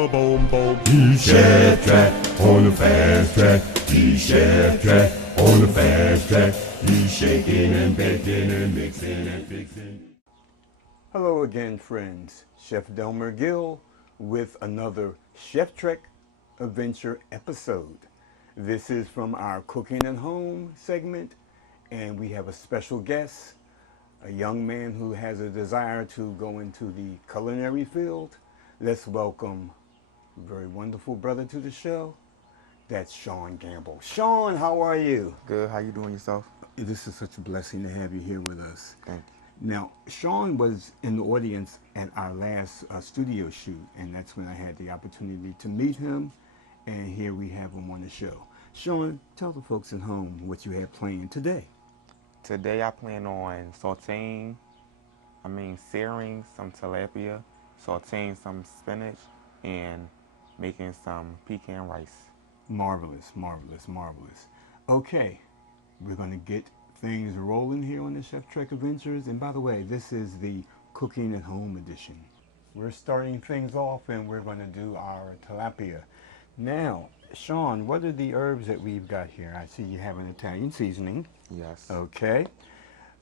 a boom boom. He's chef track on the fast track. He's chef track on the fast track. He's shaking and baking and mixing and fixing. Hello again, friends. Chef Delmer Gill with another Chef Trek Adventure episode. This is from our Cooking at Home segment, and we have a special guest, a young man who has a desire to go into the culinary field. Let's welcome a very wonderful brother to the show. That's Shawn Gamble. Shawn, how are you? Good. How you doing yourself? This is such a blessing to have you here with us. Thank you. Now, Shawn was in the audience at our last studio shoot, and that's when I had the opportunity to meet him, and here we have him on the show. Shawn, tell the folks at home what you have planned today. Today I plan on searing some tilapia, sauteing some spinach, and making some pecan rice. Marvelous, marvelous, marvelous. Okay, we're going to get things rolling here on the Chef Trek Adventures. And by the way, this is the Cooking at Home edition. We're starting things off and we're going to do our tilapia. Now, Shawn, what are the herbs that we've got here? I see you have an Italian seasoning. Yes. Okay.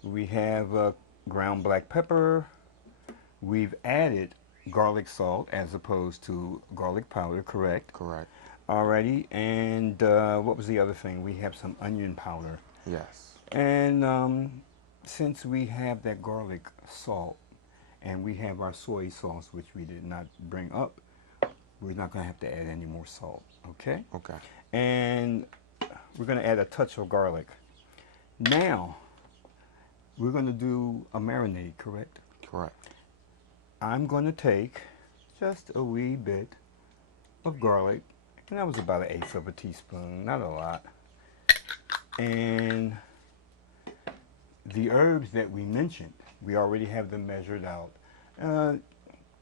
We have ground black pepper. We've added garlic salt as opposed to garlic powder, correct? Correct. Alrighty. And what was the other thing? We have some onion powder. Yes. And since we have that garlic salt and we have our soy sauce, which we did not bring up, we're not going to have to add any more salt, okay? Okay. And we're going to add a touch of garlic. Now, we're going to do a marinade, correct? Correct. I'm going to take just a wee bit of garlic, and that was about 1/8 of a teaspoon, not a lot. And the herbs that we mentioned, we already have them measured out.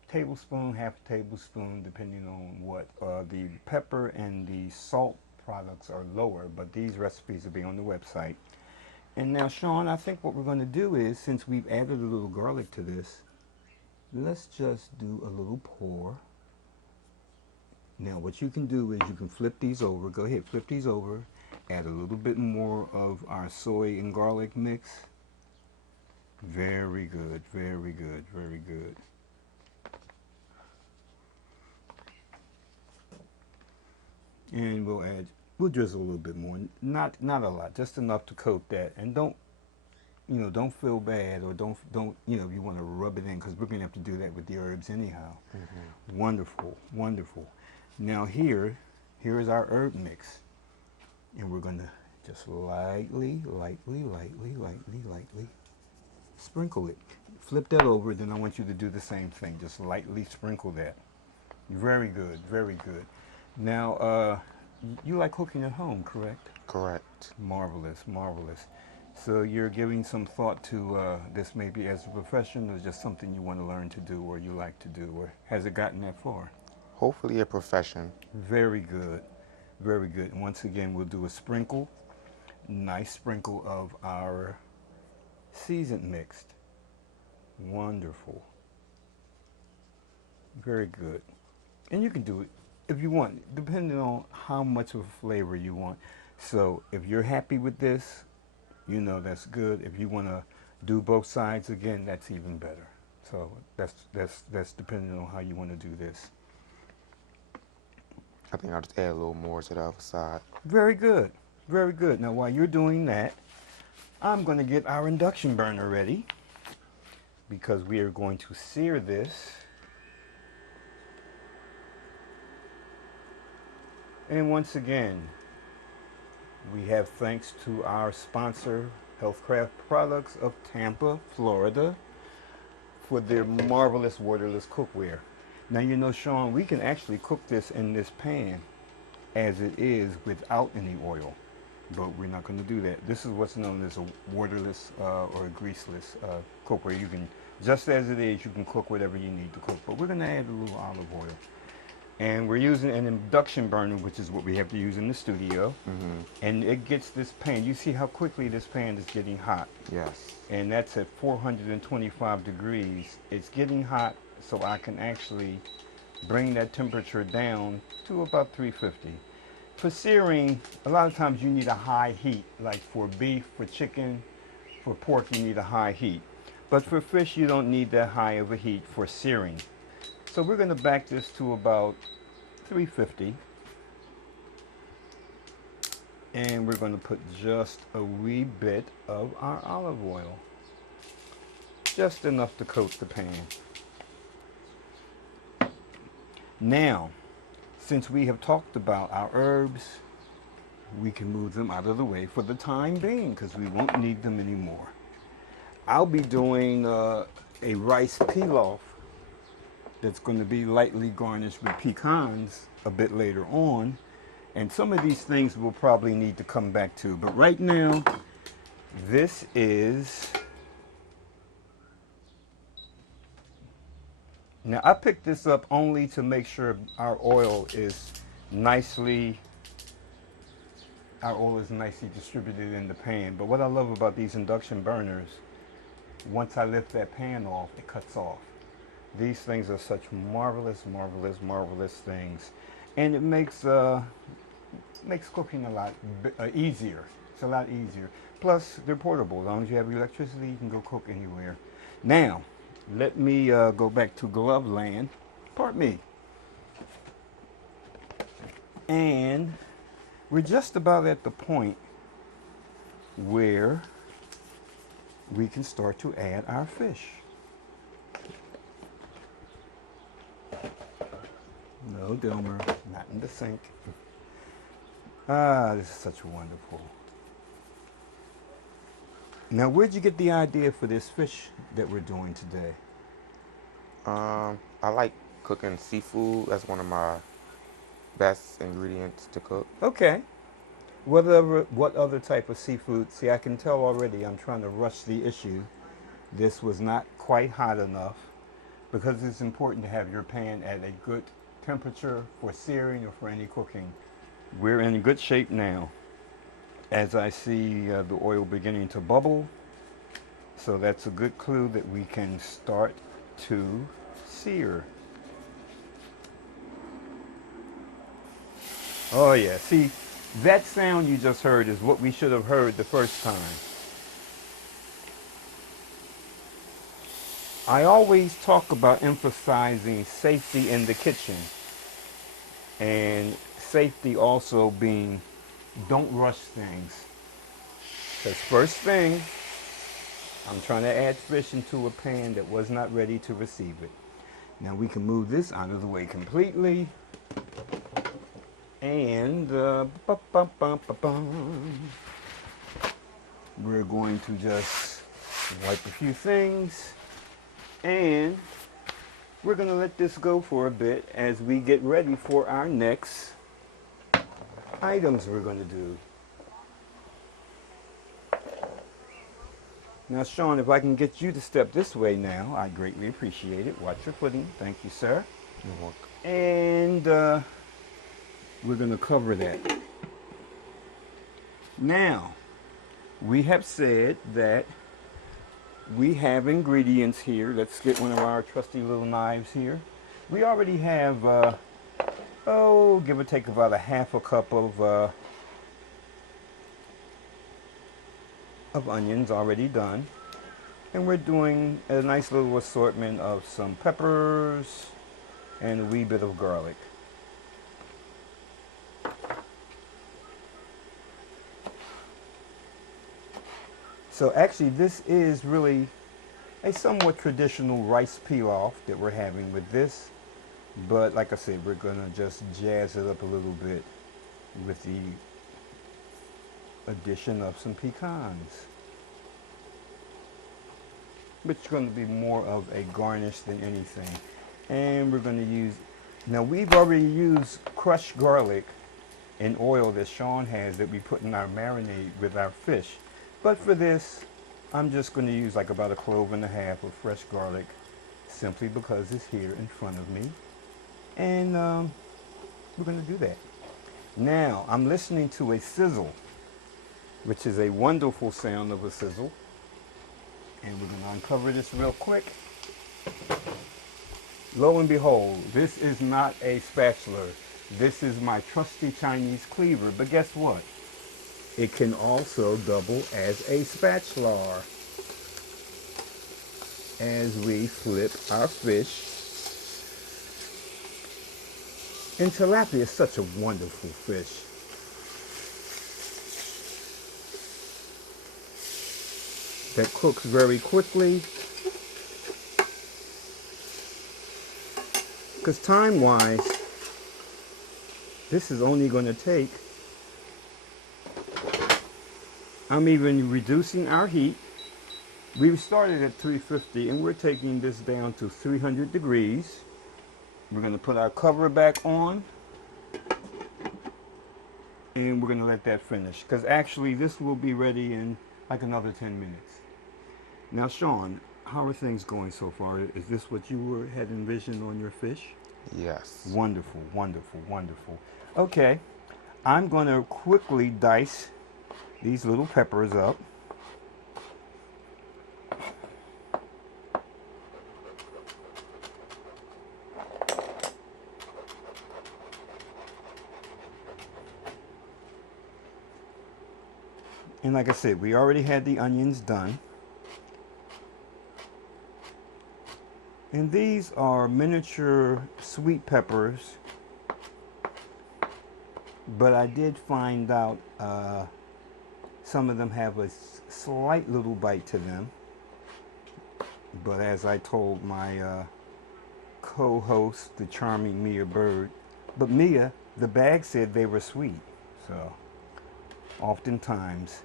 Tablespoon, half a tablespoon, depending on what. The pepper and the salt products are lower, but these recipes will be on the website. And now, Shawn, I think what we're going to do is, since we've added a little garlic to this, let's just do a little pour. Now, what you can do is you can flip these over. Go ahead, flip these over. Add a little bit more of our soy and garlic mix. Very good, very good, very good. And we'll drizzle a little bit more. Not a lot, just enough to coat that. And don't feel bad, or don't, if you want to rub it in, because we're going to have to do that with the herbs anyhow. Mm-hmm. Wonderful, wonderful. Now here is our herb mix. And we're going to just lightly sprinkle it. Flip that over, then I want you to do the same thing. Just lightly sprinkle that. Very good, very good. Now, you like cooking at home, correct? Correct. Marvelous, marvelous. So you're giving some thought to this maybe as a profession, or just something you want to learn to do, or you like to do, or has it gotten that far? Hopefully a profession. Very good. Very good. And once again, we'll do a sprinkle, nice sprinkle of our seasoned mixed. Wonderful. Very good. And you can do it if you want, depending on how much of a flavor you want. So if you're happy with this, that's good. If you want to do both sides again, that's even better. So that's depending on how you want to do this. I think I'll just add a little more to the other side. Very good. Very good. Now, while you're doing that, I'm going to get our induction burner ready, because we are going to sear this. And once again, we have thanks to our sponsor, Healthcraft Products of Tampa, Florida, for their marvelous waterless cookware. Now, Shawn, we can actually cook this in this pan as it is without any oil, but we're not going to do that. This is what's known as a waterless or a greaseless cookware. You can, just as it is, you can cook whatever you need to cook, but we're going to add a little olive oil. And we're using an induction burner, which is what we have to use in the studio. Mm-hmm. And it gets this pan. You see how quickly this pan is getting hot? Yes. And that's at 425 degrees. It's getting hot, so I can actually bring that temperature down to about 350. For searing, a lot of times you need a high heat, like for beef, for chicken, for pork you need a high heat. But for fish you don't need that high of a heat for searing. So we're going to back this to about 350. And we're going to put just a wee bit of our olive oil. Just enough to coat the pan. Now, since we have talked about our herbs, we can move them out of the way for the time being because we won't need them anymore. I'll be doing a rice pilaf that's going to be lightly garnished with pecans a bit later on. And some of these things we'll probably need to come back to. But right now, this is... Now, I picked this up only to make sure our oil is nicely distributed in the pan. But what I love about these induction burners, once I lift that pan off, it cuts off. These things are such marvelous, marvelous, marvelous things. And it makes cooking a lot easier. It's a lot easier. Plus, they're portable. As long as you have electricity, you can go cook anywhere. Now, let me go back to glove land. Pardon me. And we're just about at the point where we can start to add our fish. No, Delmer, not in the sink. Ah, this is such wonderful. Now, where'd you get the idea for this fish that we're doing today? I like cooking seafood. That's one of my best ingredients to cook. Okay. What other type of seafood? See, I can tell already I'm trying to rush the issue. This was not quite hot enough because it's important to have your pan at a good temperature for searing or for any cooking. We're in good shape now. As I see the oil beginning to bubble, so that's a good clue that we can start to sear. Oh yeah, see, that sound you just heard is what we should have heard the first time. I always talk about emphasizing safety in the kitchen, and safety also being don't rush things. Because first thing, I'm trying to add fish into a pan that was not ready to receive it. Now we can move this out of the way completely. And we're going to just wipe a few things. And we're going to let this go for a bit as we get ready for our next items we're going to do. Now, Shawn, if I can get you to step this way now, I'd greatly appreciate it. Watch your footing. Thank you, sir. You're welcome. And we're going to cover that. Now, we have said that we have ingredients here. Let's get one of our trusty little knives here. We already have, give or take about a half a cup of onions already done. And we're doing a nice little assortment of some peppers and a wee bit of garlic. So actually this is really a somewhat traditional rice pilaf that we're having with this. But like I said, we're going to just jazz it up a little bit with the addition of some pecans. Which is going to be more of a garnish than anything. And we're going to use, now we've already used crushed garlic and oil that Shawn has that we put in our marinade with our fish. But for this, I'm just going to use like about 1.5 cloves of fresh garlic, simply because it's here in front of me. And we're going to do that. Now, I'm listening to a sizzle, which is a wonderful sound of a sizzle. And we're going to uncover this real quick. Lo and behold, this is not a spatula. This is my trusty Chinese cleaver. But guess what? It can also double as a spatula as we flip our fish. And tilapia is such a wonderful fish. That cooks very quickly. Because time-wise, this is only going to take, I'm even reducing our heat. We started at 350 and we're taking this down to 300 degrees. We're going to put our cover back on and we're going to let that finish. Because actually this will be ready in like another 10 minutes. Now Shawn, how are things going so far? Is this what you had envisioned on your fish? Yes. Wonderful, wonderful, wonderful. Okay, I'm going to quickly dice these little peppers up. And like I said, we already had the onions done. And these are miniature sweet peppers. But I did find out some of them have a slight little bite to them. But as I told my co-host, the charming Mia Bird, but Mia, the bag said they were sweet. So oftentimes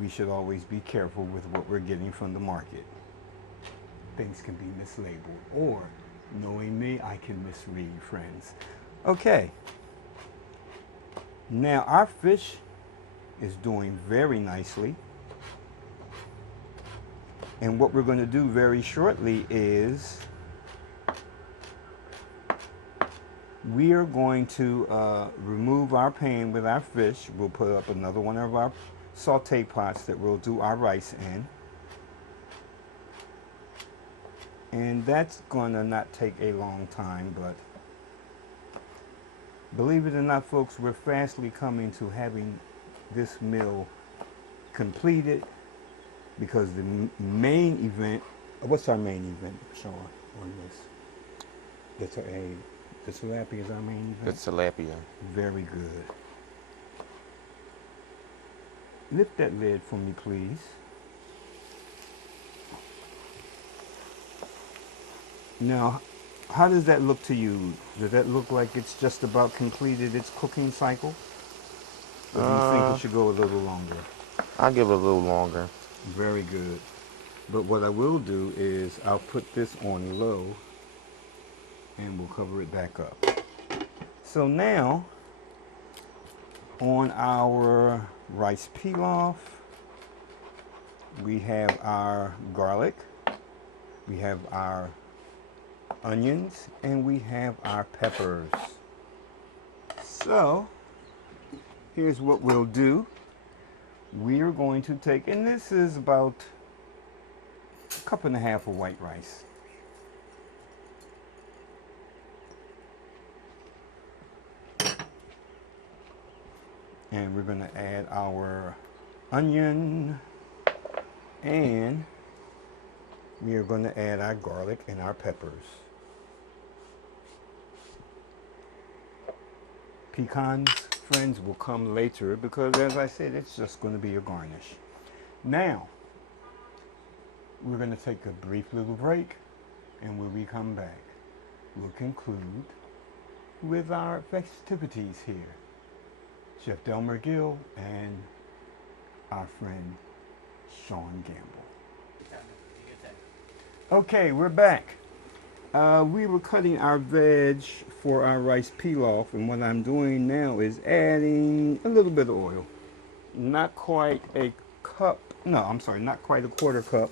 we should always be careful with what we're getting from the market. Things can be mislabeled, or knowing me, I can misread, friends. Okay, now our fish is doing very nicely, and what we're going to do very shortly is we are going to remove our pan with our fish. We'll put up another one of our saute pots that we'll do our rice in. And that's going to not take a long time, but believe it or not, folks, we're fastly coming to having this meal completed because the main event, what's our main event, Shawn, on this? The tilapia is our main event? The tilapia. Very good. Lift that lid for me, please. Now, how does that look to you? Does that look like it's just about completed its cooking cycle? Or do you think it should go a little longer? I'll give it a little longer. Very good. But what I will do is I'll put this on low and we'll cover it back up. So now, on our rice pilaf, we have our garlic, we have our onions, and we have our peppers. So here's what we'll do. We are going to take, and this is about a cup and a half of white rice. And we're going to add our onion, and we are going to add our garlic and our peppers. Pecans, friends, will come later because, as I said, it's just going to be a garnish. Now, we're going to take a brief little break, and when we come back, we'll conclude with our festivities here. Chef Delmer Gill and our friend Shawn Gamble. Okay, we're back. We were cutting our veg for our rice pilaf, and what I'm doing now is adding a little bit of oil. Not quite a cup, no, I'm sorry, not quite a quarter cup.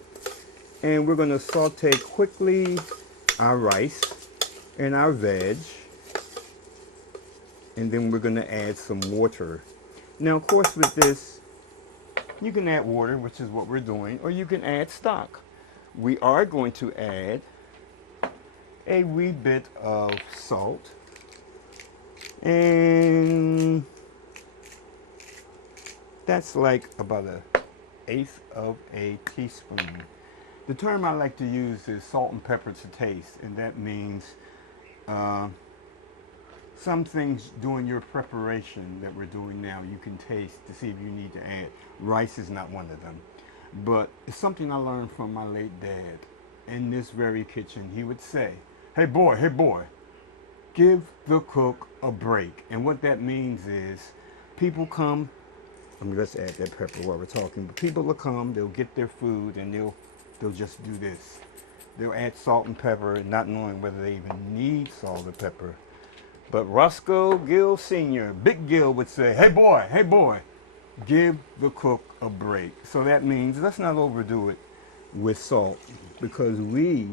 And we're going to saute quickly our rice and our veg. And then we're going to add some water. Now, of course, with this, you can add water, which is what we're doing, or you can add stock. We are going to add a wee bit of salt, and that's like about an eighth of a teaspoon. The term I like to use is salt and pepper to taste, and that means uh, some things during your preparation that we're doing now you can taste to see if you need to add. Rice is not one of them, but it's something I learned from my late dad. In this very kitchen, he would say, hey boy, give the cook a break. And what that means is people come, I mean, let's add that pepper while we're talking, but people will come, they'll get their food, and they'll just do this. They'll add salt and pepper, not knowing whether they even need salt or pepper. But Roscoe Gill Sr., Big Gill, would say, hey boy, give the cook a break. So that means let's not overdo it with salt, because we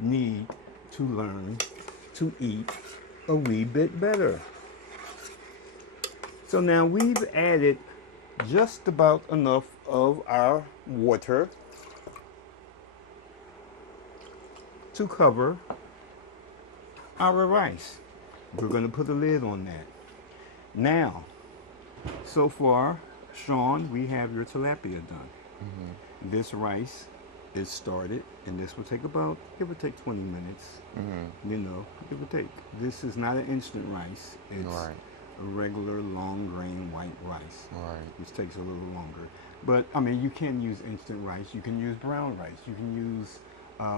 need to learn to eat a wee bit better. So now we've added just about enough of our water to cover our rice. We're going to put a lid on that. Now, so far, Shawn, we have your tilapia done. Mm-hmm. This rice is started, and this will take about, give or take 20 minutes. Mm-hmm. You know, give or take. This is not an instant rice. It's Right. a regular long grain white rice, Right. which takes a little longer. But I mean, you can use instant rice. You can use brown rice. You can use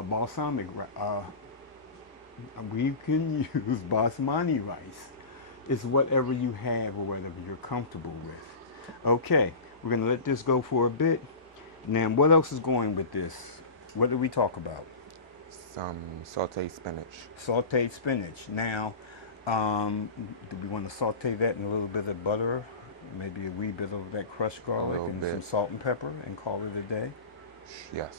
balsamic rice. We can use basmati rice. It's whatever you have or whatever you're comfortable with. Okay, we're gonna let this go for a bit. Now, what else is going with this? What did we talk about? Some sauteed spinach. Sauteed spinach. Now, do we want to saute that in a little bit of butter, maybe a wee bit of that crushed garlic little and bit. some salt and pepper, and call it a day? Yes.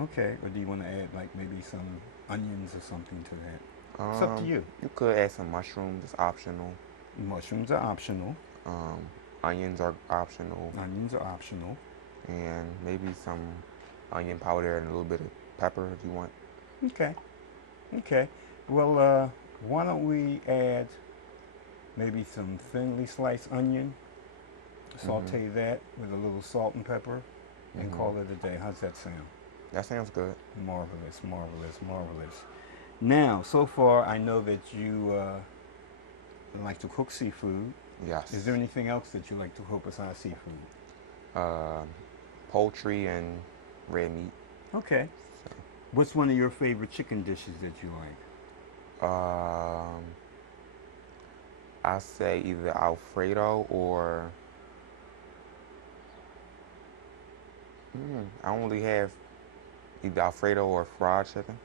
Okay, or do you want to add like maybe some onions or something to that? It's up to you. You could add some mushrooms. It's optional. Mushrooms are optional. Onions are optional. Onions are optional. And maybe some onion powder and a little bit of pepper if you want. Okay. Okay. Well, why don't we add maybe some thinly sliced onion, saute that with a little salt and pepper, and call it a day. How's that sound? That sounds good. Marvelous, marvelous, marvelous. Now, so far, I know that you like to cook seafood. Yes. Is there anything else that you like to cook besides seafood? Poultry and red meat. Okay. So, What's one of your favorite chicken dishes that you like? I say either Alfredo or I only have either Alfredo or fried chicken.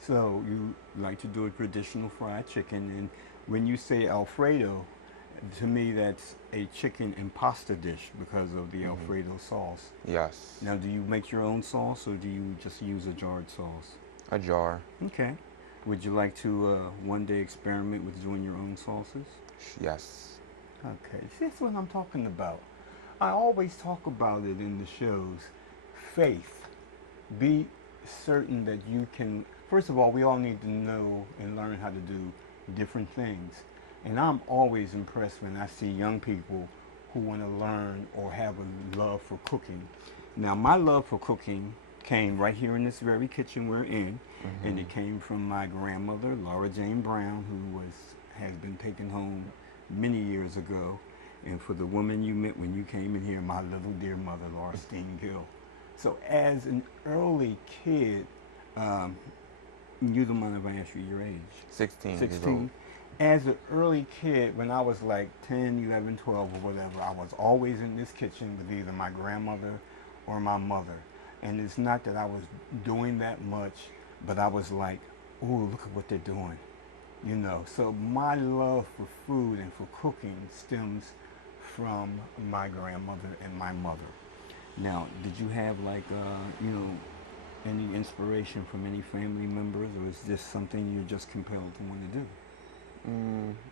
So you like to do a traditional fried chicken, and when you say Alfredo, to me that's a chicken and pasta dish because of the Alfredo sauce. Yes. Now, do you make your own sauce, or do you just use a jarred sauce? A jar. Okay. Would you like to one day experiment with doing your own sauces? Yes. Okay, see, that's what I'm talking about. I always talk about it in the shows. Faith. Be certain that you can, first of all, we all need to know and learn how to do different things. And I'm always impressed when I see young people who want to learn or have a love for cooking. Now, my love for cooking came right here in this very kitchen we're in, and it came from my grandmother, Laura Jane Brown, who has been taken home many years ago, and for the woman you met when you came in here, my little dear mother, Laura Steen Gill. So as an early kid, you don't mind if I ask you your age? 16 years old. 16. As an early kid, when I was like 10, 11, 12 or whatever, I was always in this kitchen with either my grandmother or my mother. And it's not that I was doing that much, but I was like, ooh, look at what they're doing. You know, so my love for food and for cooking stems from my grandmother and my mother. Now, did you have like, any inspiration from any family members, or is this something you're just compelled to want to do?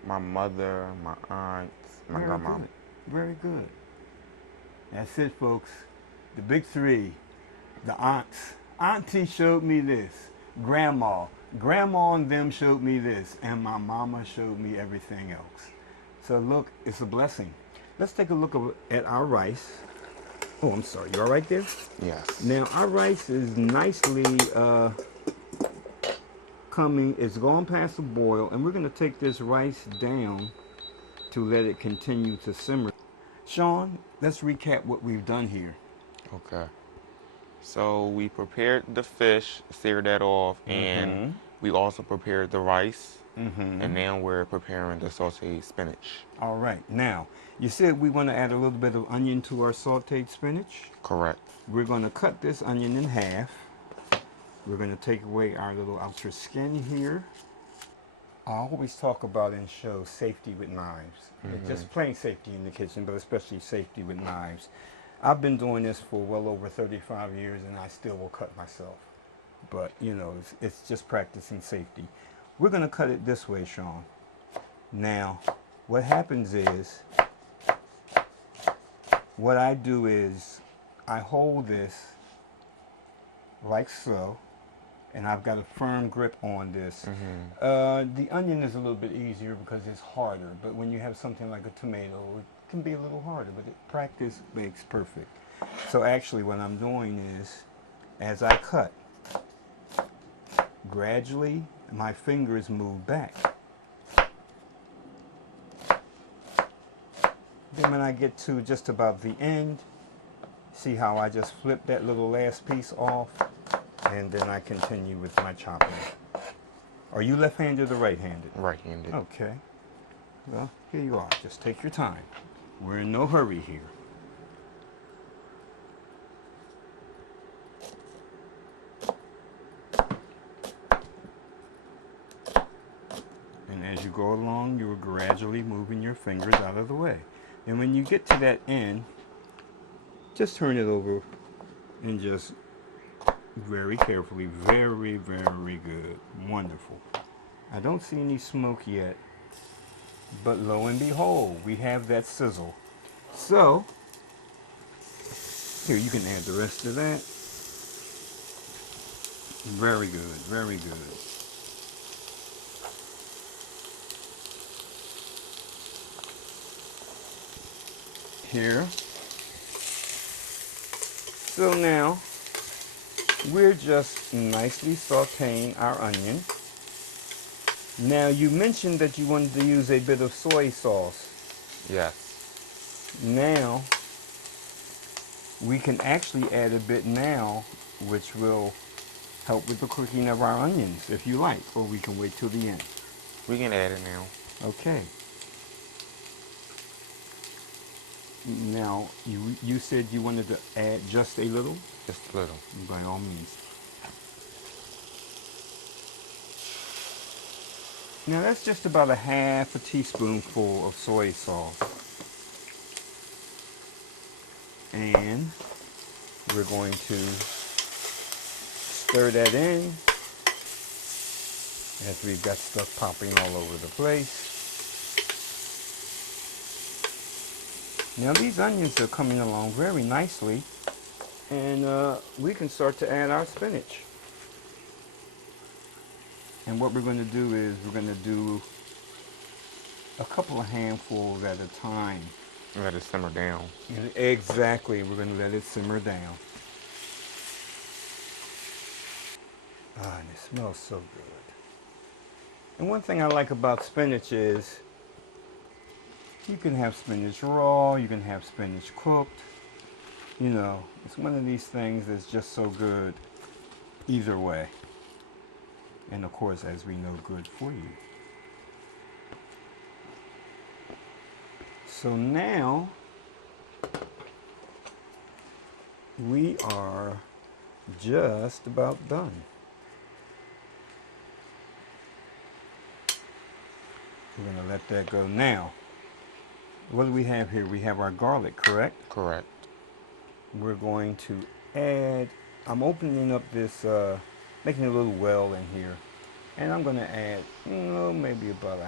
My mother, my aunt, my Very grandma. good. Very good. That's it, folks. The big three. The aunts. Auntie showed me this. Grandma. Grandma and them showed me this, and my mama showed me everything else. So look, it's a blessing. Let's take a look at our rice. Oh, I'm sorry. You all right there? Yes. Now, our rice is nicely it's gone past the boil, and we're going to take this rice down to let it continue to simmer. Shawn, let's recap what we've done here. Okay. So we prepared the fish, seared that off, and Mm-hmm. we also prepared the rice. Mm-hmm. And now we're preparing the sauteed spinach. All right. Now, you said we want to add a little bit of onion to our sauteed spinach. Correct. We're going to cut this onion in half. We're going to take away our little outer skin here. I always talk about in shows safety with knives. Just plain safety in the kitchen, but especially safety with knives. I've been doing this for well over 35 years, and I still will cut myself. But, you know, it's just practicing safety. We're going to cut it this way, Shawn. Now, what happens is, what I do is, I hold this like so, and I've got a firm grip on this. The onion is a little bit easier because it's harder, but when you have something like a tomato, it can be a little harder, but practice makes perfect. So actually what I'm doing is, as I cut, gradually my fingers move back. Then when I get to just about the end, see how I just flip that little last piece off, and then I continue with my chopping. Are you left-handed or right-handed? Right-handed. Okay. Well, here you are. Just take your time. We're in no hurry here. And as you go along, you're gradually moving your fingers out of the way. And when you get to that end, just turn it over and just very carefully, very, very good. Wonderful. I don't see any smoke yet, but lo and behold, we have that sizzle. So, here, you can add the rest of that. Very good, very good. Here. So now, we're just nicely sauteing our onion. Now, you mentioned that you wanted to use a bit of soy sauce. Yes. Now, we can actually add a bit now, which will help with the cooking of our onions, if you like, or we can wait till the end. We can add it now. Okay. Now, you said you wanted to add just a little? Just a little. By all means. Now that's just about a half a teaspoonful of soy sauce. And we're going to stir that in as we've got stuff popping all over the place. Now these onions are coming along very nicely, and we can start to add our spinach. And what we're going to do is we're going to do a couple of handfuls at a time. Let it simmer down. Exactly, we're going to let it simmer down. Ah, and it smells so good. And one thing I like about spinach is you can have spinach raw, you can have spinach cooked. You know, it's one of these things that's just so good either way. And of course, as we know, good for you. So now we are just about done. We're going to let that go. Now, what do we have here? We have our garlic, correct? Correct. We're going to add, I'm opening up this, making a little well in here. And I'm going to add, maybe about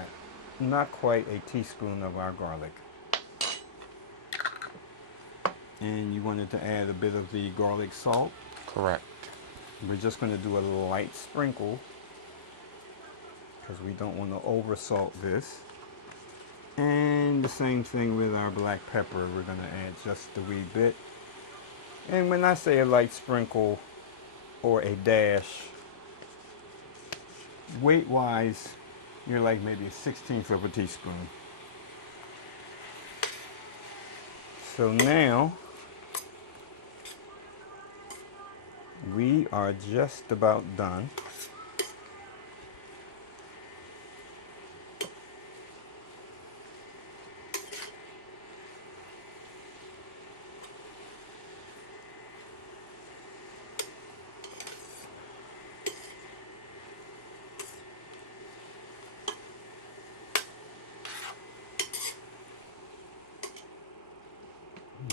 not quite a teaspoon of our garlic. And you wanted to add a bit of the garlic salt? Correct. We're just going to do a light sprinkle because we don't want to over salt this. And the same thing with our black pepper. We're going to add just a wee bit. And when I say a light sprinkle or a dash, weight wise, you're like maybe a 1/16 of a teaspoon. So now we are just about done.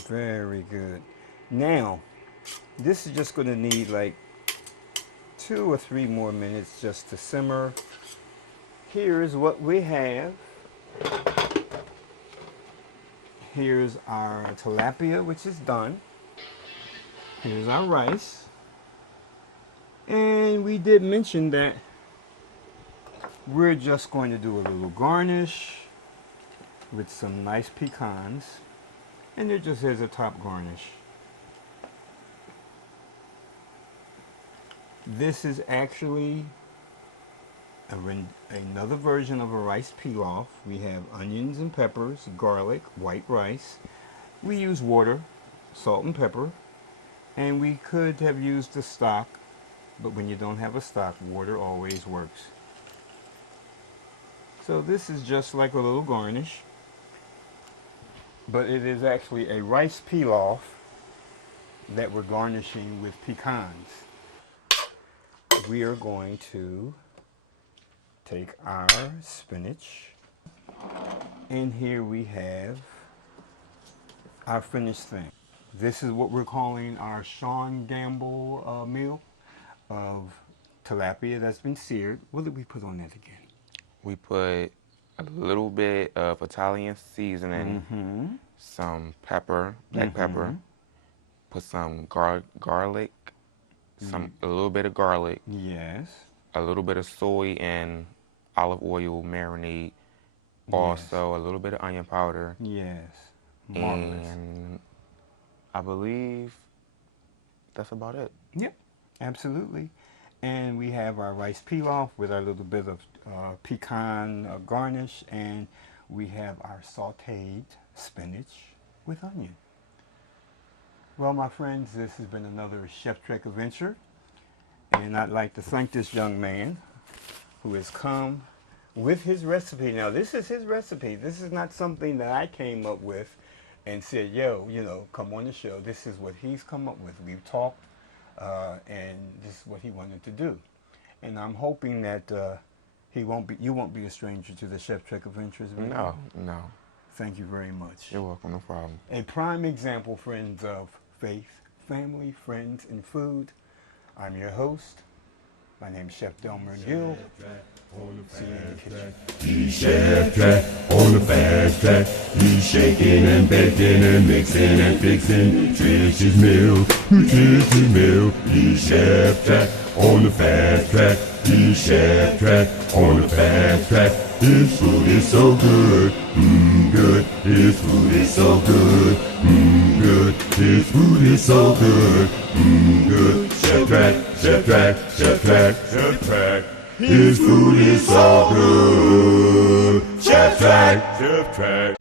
Very good. Now, this is just going to need like 2 or 3 more minutes just to simmer. Here's what we have. Here's our tilapia, which is done. Here's our rice. And we did mention that we're just going to do a little garnish with some nice pecans. And it just has a top garnish. This is actually another version of a rice pilaf. We have onions and peppers, garlic, white rice. We use water, salt and pepper, and we could have used the stock, but when you don't have a stock, water always works. So this is just like a little garnish. But it is actually a rice pilaf that we're garnishing with pecans. We are going to take our spinach, and here we have our finished thing. This is what we're calling our Shawn Gamble meal of tilapia that's been seared. What did we put on that again? We put a little bit of Italian seasoning, some pepper, black pepper, put some garlic, a little bit of garlic, yes, a little bit of soy and olive oil marinade, also a little bit of onion powder, yes, marvelous. And I believe that's about it. Yep, absolutely. And we have our rice pilaf with our little bit of pecan garnish, and we have our sauteed spinach with onion. Well, my friends, this has been another Chef Trek adventure, and I'd like to thank this young man who has come with his recipe. Now, this is his recipe. This is not something that I came up with and said, yo, you know, come on the show. This is what he's come up with. We've talked. And this is what he wanted to do, and I'm hoping that you won't be a stranger to the Chef Trek Adventures. Right? No. Thank you very much. You're welcome. No problem. A prime example, friends, of faith, family, friends, and food. I'm your host. My name's Chef Delmer Gill. See you in the kitchen. He's Chef Trek on the fast track. He's shaking and baking and mixing and fixing nutritious meal. He's Chef Trek on the fast track. He's Chef Trek on the fast track. His food is so good, good. His food is so good, good. His food is so good, good. Chef Trek, Chef Trek, Chef Trek, Chef Trek. His food is so good. Chef Trek, Chef Trek.